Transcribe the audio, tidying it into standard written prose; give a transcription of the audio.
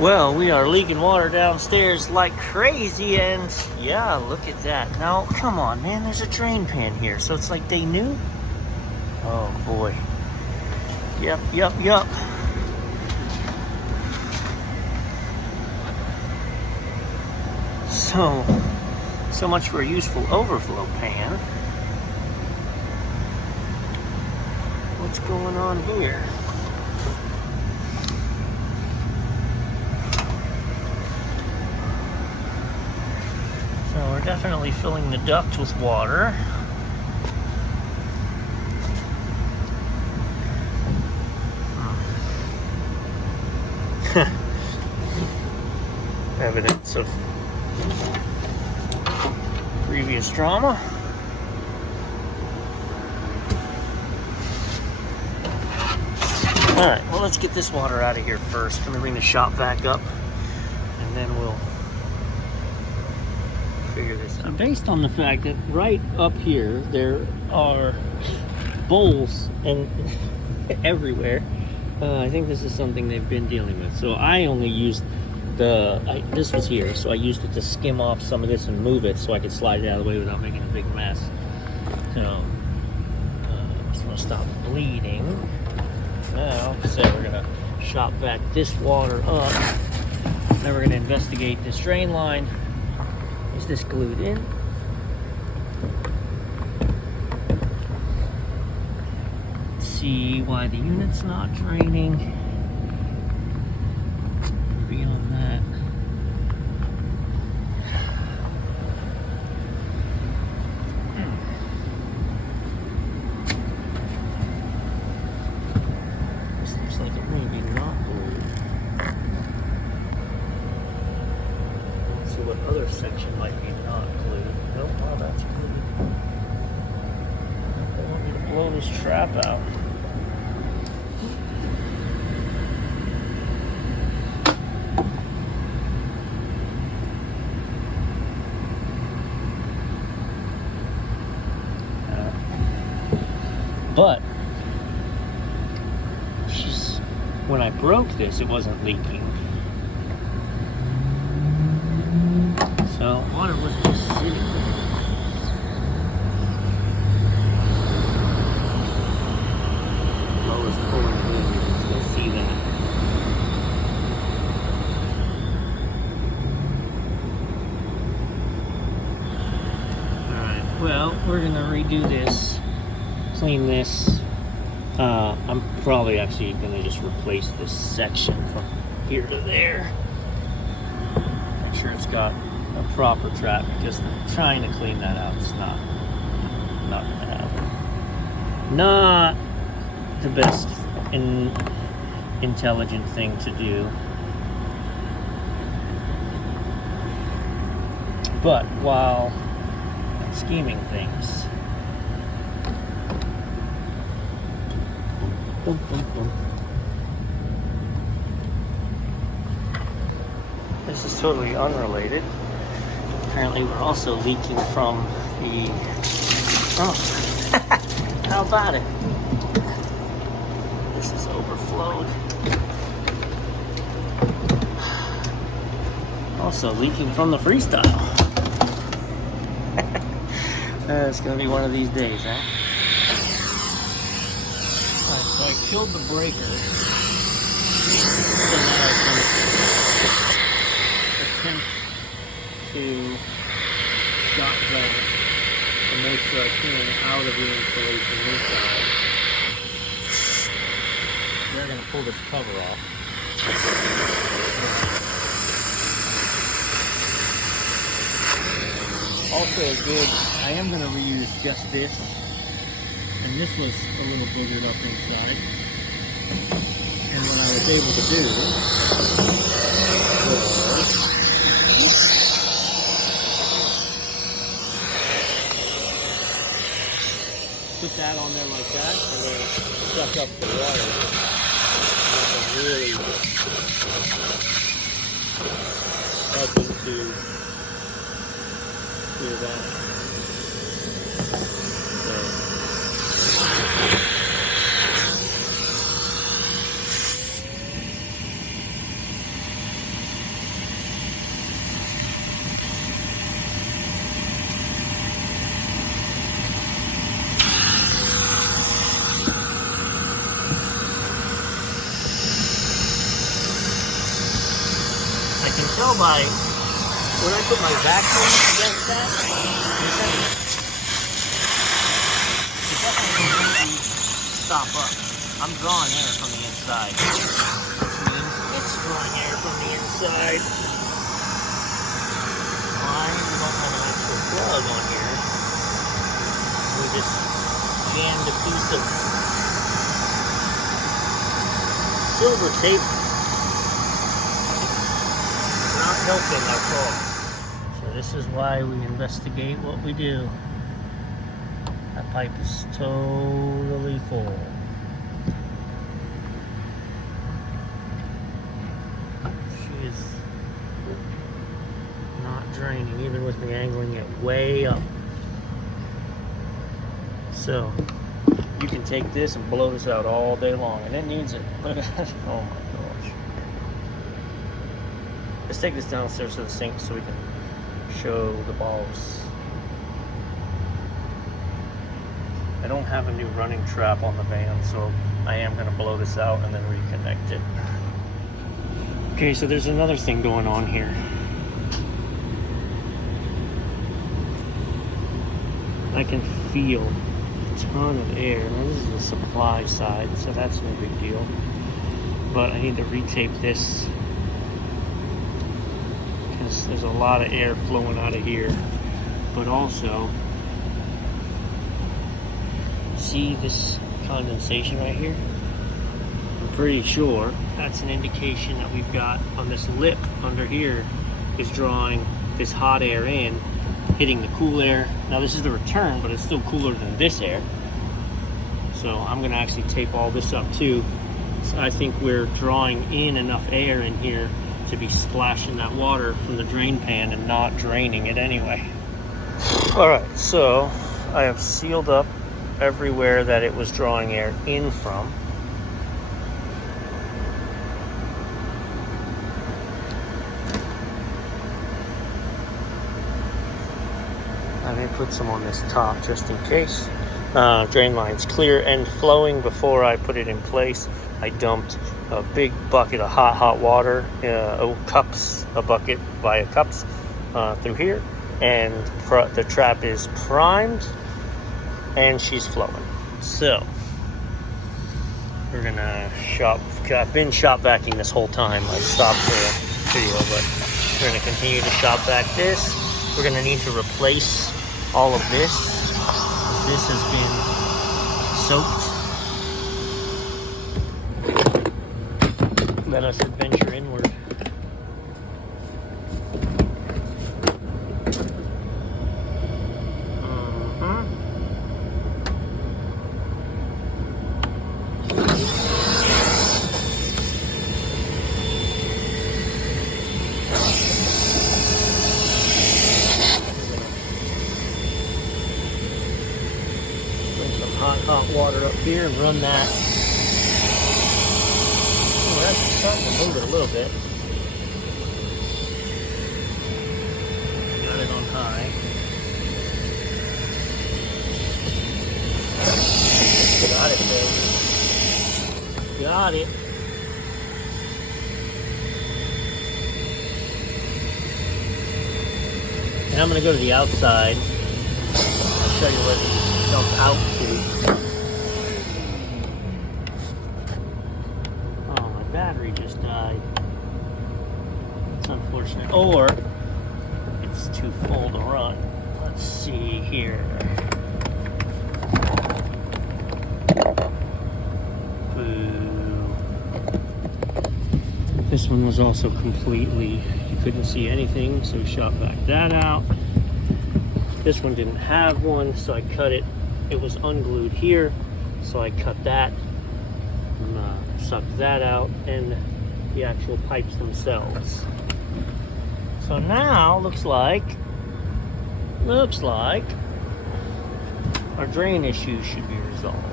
Well, we are leaking water downstairs like crazy, and yeah, look at that. Now, come on, man, there's a drain pan here, so it's like they knew? Oh, boy. Yep. So much for a useful overflow pan. What's going on here? So we're definitely filling the duct with water. Evidence of previous drama. Alright, well, let's get this water out of here first. Let me bring the shop vac up, and then we'll figure this out. So based on the fact that right up here there are bowls and everywhere, I think this is something they've been dealing with. So I only used this was here, so I used it to skim off some of this and move it so I could slide it out of the way without making a big mess. So it's gonna stop bleeding. Now, so we're gonna shop vac this water up. Then we're gonna investigate this drain line. Is this glued in? See why the unit's not draining. Beyond that, this looks like it may be not glued. Let's see what other section might be not glued. Nope, oh, that's glued. They want me to blow this trap out. But when I broke this, it wasn't leaking. So water was just sitting there. Flow is pulling in. You can still see that. Alright, well, we're gonna redo this. Clean this. I'm probably actually going to just replace this section from here to there. Make sure it's got a proper trap, because trying to clean that out is not going to happen. Not the best intelligent thing to do. But while I'm scheming things, this is totally unrelated. Apparently we're also leaking from the... Oh, how about it? This is overflowed. Also leaking from the freestyle. It's gonna be one of these days, huh? So I killed the breaker, so now I can attempt to shop that and make sure I clean out of the insulation inside. We're going to pull this cover off. Also good, I am going to reuse just this. And this was a little boogered up inside. And what I was able to do was put that on there like that, and then suck up the water. And I can really help into clear that. can tell by when I put my vacuum against that, it definitely stop up. I'm drawing air from the inside, which means it's drawing air from the inside. Why? We don't have an actual plug on here. We just jammed a piece of silver tape. Not helping our cause. So this is why we investigate what we do. That pipe is totally full. She is not draining, even with me angling it way up. So you can take this and blow this out all day long, and it needs it. Look at that. Oh my gosh. Let's take this downstairs to the sink so we can show the balls. I don't have a new running trap on the van, so I am going to blow this out and then reconnect it. Okay, so there's another thing going on here. I can feel a ton of air. Now this is the supply side, so that's no big deal. But I need to retape this because there's a lot of air flowing out of here. But also, see this condensation right here? I'm pretty sure that's an indication that we've got on this lip under here is drawing this hot air in, hitting the cool air. Now this is the return, but it's still cooler than this air. So I'm gonna actually tape all this up too. So I think we're drawing in enough air in here to be splashing that water from the drain pan and not draining it anyway. All right, so I have sealed up everywhere that it was drawing air in from. I may put some on this top just in case. Drain line's clear and flowing. Before I put it in place, I dumped a big bucket of hot water, a bucket via cups through here, and the trap is primed and she's flowing. So we're gonna shop. I've been shop vacuuming this whole time. I stopped the video, but we're gonna continue to shop vac this. We're gonna need to replace all of this. This has been soaked. Let us adventure inward. Hot water up here and run that. Oh, that's starting to move it a little bit. Got it on high. Got it, baby. Got it. And I'm going to go to the outside. I'll show you what it jumps out to. Oh, my battery just died. That's unfortunate. Or it's too full to run. Let's see here. Boo. This one was also completely, you couldn't see anything, so we shot back that out. This one didn't have one, so I cut it. It was unglued here, so I cut that, and, sucked that out, and the actual pipes themselves. So now looks like our drain issue should be resolved.